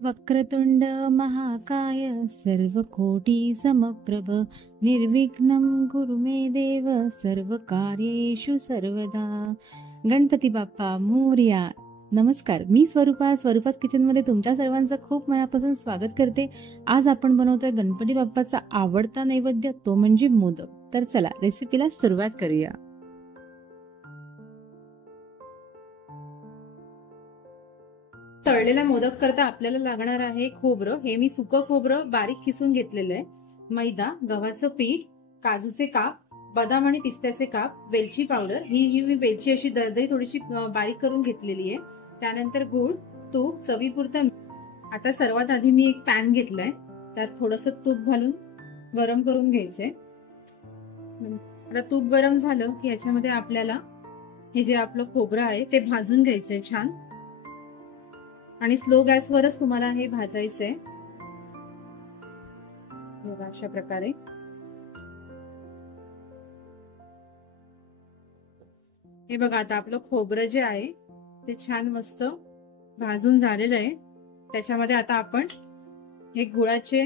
वक्रतुंड महाकाय सर्वकोटि समप्रभ निर्विघ्नं कुरु मे देव सर्वकार्येषु सर्वदा। गणपती बाप्पा मोरया। नमस्कार, मी स्वरूपास किचन मध्ये तुमच्या सर्वांचं खूप मनापासून स्वागत करते। आज आपण बनवतोय गणपती बाप्पाचा आवडता नैवेद्य, तो म्हणजे मोदक। तर चला रेसिपीला सुरुवात करूया। तळलेला मोदक करता आपल्याला लागणार आहे खोबरं। हे मी सुकं खोबरं बारीक किसून घेतलेलं आहे। मैदा, गव्हाचं पीठ, काजूचे काप, बदाम आणि पिस्त्याचे काप, वेलची पावडर, ही मी वेलची अशी दरदरी थोडीशी बारीक करून घेतलेली आहे। त्यानंतर गूळ, तूप, चवीपुरतं। आता सर्वात आधी मी एक पॅन घेतलाय, त्यात थोडंसं तूप घालून गरम करून घ्यायचंय। आता तूप गरम झालं की याच्यामध्ये आपल्याला हे जे आपलं खोबरं आहे ते भाजून घ्यायचंय छान, आणि स्लो गॅसवरच तुम्हाला हे भाजायचंय। बघा अशा प्रकारे। हे बघा आता आपलं खोबरं जे आहे ते छान मस्त भाजून झालेलं आहे। त्याच्यामध्ये आता आपण हे गुळाचे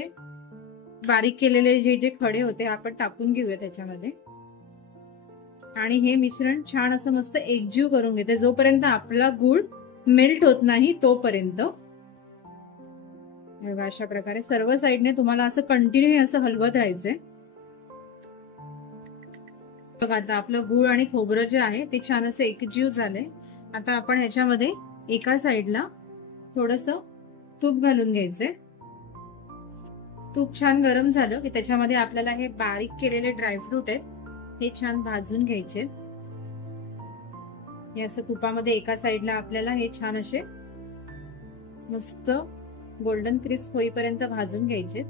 बारीक केलेले जे खडे होते आपण टाकून घेऊया त्याच्यामध्ये, आणि हे मिश्रण छान असं मस्त एकजीव करून घेते जोपर्यंत आपला गुळ मेल्ट होत नाही तोपर्यंत। अशा प्रकारे सर्व साइडने तुम्हाला असं कंटिन्यू असं हलवत राहायचंय। बघा आता आपलं गूळ आणि खोबरं जे आहे ते छान असं एकजीव झाले। आता आपण ह्याच्यामध्ये एका साइडला थोडंसं तूप घालून घ्यायचंय। तूप छान गरम झालं की त्याच्यामध्ये आपल्याला हे बारीक केलेले ड्रायफ्रूट आहेत हे छान भाजून घ्यायचे। हे असं तुपामध्ये एका साइडला आपल्याला हे छान असे मस्त गोल्डन क्रिस्प होईपर्यंत भाजून घ्यायचे।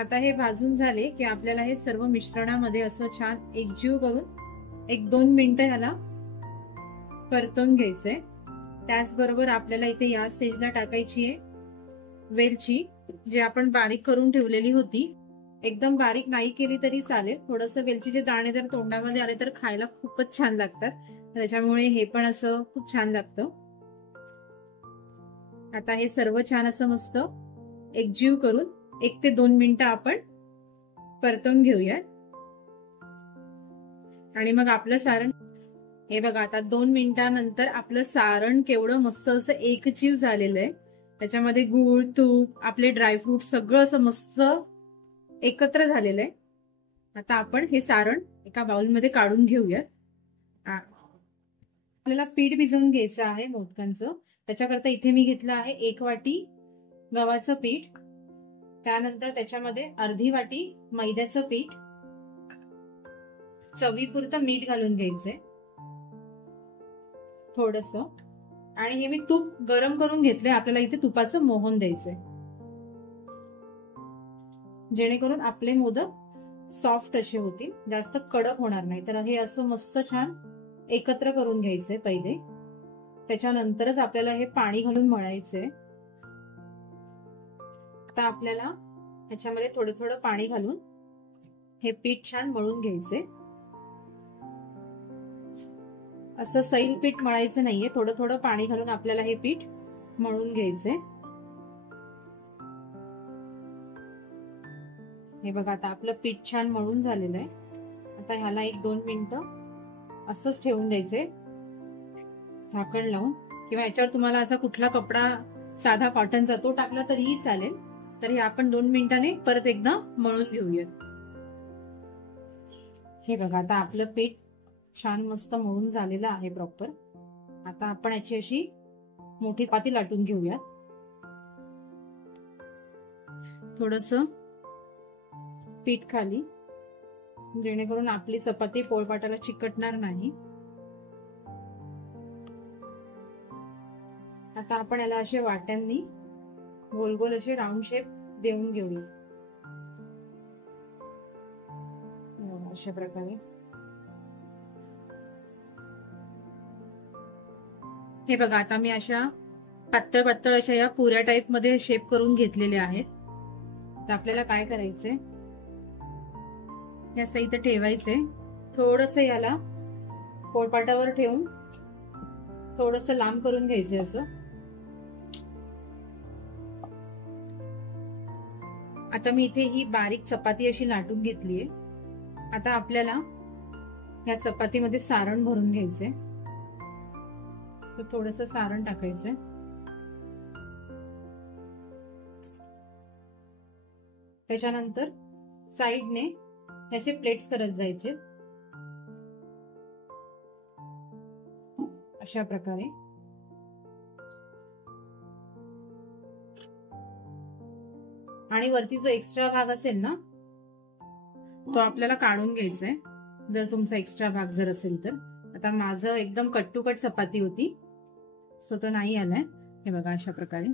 आता हे भाजून झाले की आपल्याला हे सर्व मिश्रणामध्ये असं छान एकजीव करून 1-2 मिनिटं ह्याला परतून घ्यायचंय। त्याचबरोबर आपल्याला इथे या स्टेजला टाकायची आहे वेलची, जी आपण बारीक करून ठेवलेली होती। एकदम बारीक नाही केली तरी चालेल, थोडंसं वेलचीचे दाणे जर तोंडामध्ये आले तर खायला खूपच छान लागतात, त्याच्यामुळे हे पण असं खूप छान लागतं। आता हे सर्व छान असं मस्त एकजीव करून 1 ते 2 मिनिटं आपण परतून घेऊया, आणि मग आपलं सारण हे बघा आता 2 मिनिटांनंतर आपलं सारण केवढं मस्त असं एकजीव झालेलं आहे। त्याच्यामध्ये गूळ, तूप, आपले ड्रायफ्रूट सगळं असं मस्त एकत्र झालेलं आहे। आता आपण हे सारण एका बाउलमध्ये काढून घेऊयात। आपल्याला पीठ भिजवून घ्यायचं आहे मोदकांचं। त्याच्याकरता इथे मी घेतलं आहे 1 वाटी गव्हाचं पीठ, त्यानंतर त्याच्यामध्ये अर्धी वाटी मैद्याचं पीठ, चवीपुरतं मीठ घालून घ्यायचंय थोडंसं, आणि हे मी तूप गरम करून घेतलंय। आपल्याला इथे तुपाचं मोहन द्यायचंय जेणेकरून आपले मोदक सॉफ्ट असे होतील, जास्त कडक होणार नाही। तर हे असं मस्त छान एकत्र करून घ्यायचंय पहिले, त्याच्यानंतरच आपल्याला हे पाणी घालून मळायचंय। आता आपल्याला ह्याच्यामध्ये थोडं थोडं पाणी घालून हे पीठ छान मळून घ्यायचंय। असं सैल पीठ मळायचं नाहीये, थोडं थोडं पाणी घालून आपल्याला हे पीठ मळून घ्यायचंय। हे बघा आता आपलं पीठ छान मळून झालेलं आहे। आता ह्याला 1-2 मिनिटं असंच ठेवून द्यायचंय झाकण लावून, किंवा याच्यावर तुम्हाला असा कुठला कपडा साधा कॉटनचा तो टाकला तरीही चालेल। तर हे आपण 2 मिनिटांनी परत एकदा मळून घेऊयात। हे बघा आता आपलं पीठ छान मस्त मळून झालेलं आहे प्रॉपर। आता आपण याची अशी मोठी चपाती लाटून घेऊयात। थोडंसं पीठ खाली, जेणेकरून आपली चपाती पोळपाटाला चिकटणार नाही। आता आपण याला असे वाट्यांनी गोल गोल असे राऊंड शेप देऊन घेऊया अशा प्रकारे। हे बघा आता मी अशा पातळ पातळ अशा या पुऱ्या टाइप मध्ये शेप करून घेतलेले आहेत। तर आपल्याला काय करायचंय, याचं इथं ठेवायचंय, थोडंसं याला पोळपाटावर ठेवून थोडंसं लांब करून घ्यायचंय असं, आता मी इथे ही बारीक चपाती अशी लाटून घेतलीये. आता आपल्याला या चपातीमध्ये सारण भरून घ्यायचंय. थोडस सारण टाकायचंय. त्याच्यानंतर साइडने असे प्लेट्स करत जायचे अशा प्रकारे. आणि वरती जो एक्स्ट्रा भाग असेल ना तो आपल्याला काढून घ्यायचा आहे, जर तुमचा एक्स्ट्रा भाग जर असेल तर. आता माझं एकदम कट टू कट चपाती होती, सो तो नाही आलाय. हे बघा अशा प्रकारे.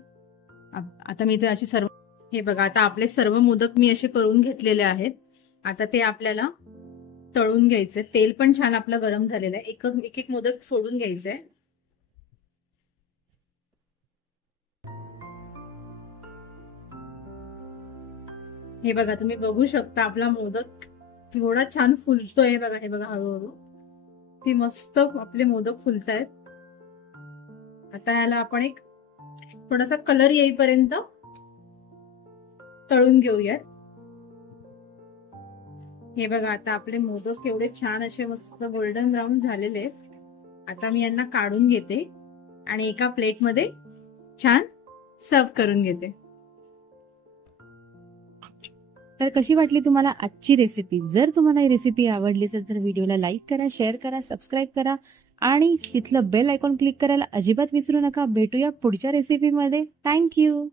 आता मी इथे अशी सर्व, हे बघा आता आपले सर्व मोदक मी असे करून घेतलेले आहेत. आता ते आपल्याला तळून घ्यायचे. तेल पण छान आपलं गरम झालेलं आहे. एक एक मोदक सोडून घ्यायचंय. हे बघा तुम्ही बघू शकता आपला मोदक एवढा छान फुलतोय. बघा हे बघा हळूहळू ती मस्त आपले मोदक फुलतायत. आता याला आपण एक थोडासा कलर येईपर्यंत तळून घेऊयात. हे बघा आता आपले मोदक एवढे छान असे मस्त गोल्डन ब्राऊन झालेले आहेत. आता मी यांना काढून घेते आणि एका प्लेटमध्ये छान सर्व करून घेते. तर कशी वाटली तुम्हाला आजची रेसिपी? जर तुम्हाला ही रेसिपी आवडली असेल तर व्हिडिओला लाईक करा, शेअर करा, सबस्क्राईब करा आणि तिथलं बेल आयकॉन क्लिक करायला अजिबात विसरू नका. भेटूया पुढच्या रेसिपीमध्ये. थँक्यू.